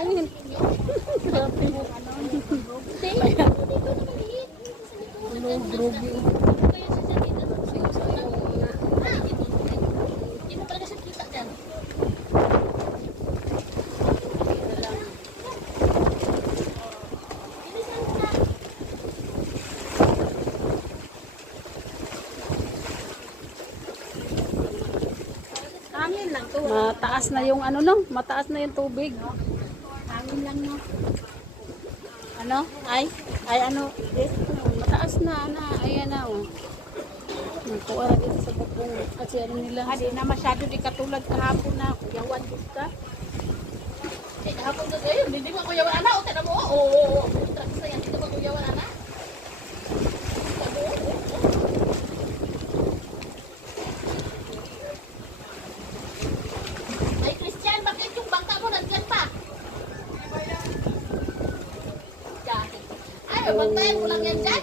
Ayun. Grabe. Ano, grogi. Hangin lang to. Mataas na yung ano no, mataas na yung tubig. Hangin lang no. Ano? Ay ano? Mataas na, ayan na oh. Kuwara dito sa bubong kasi ano nila. Hindi na masyado di katulad kahapon na kuyawan ka. Eh, kahapon ko kayo, hindi mo kuyawan ana, o tada mo, oo. Tracks na yan, hindi mo kuyawan ana. Ay, Christian, bakit yung bangka mo nandyan pa? Ay, bantayan mo lang yan dyan.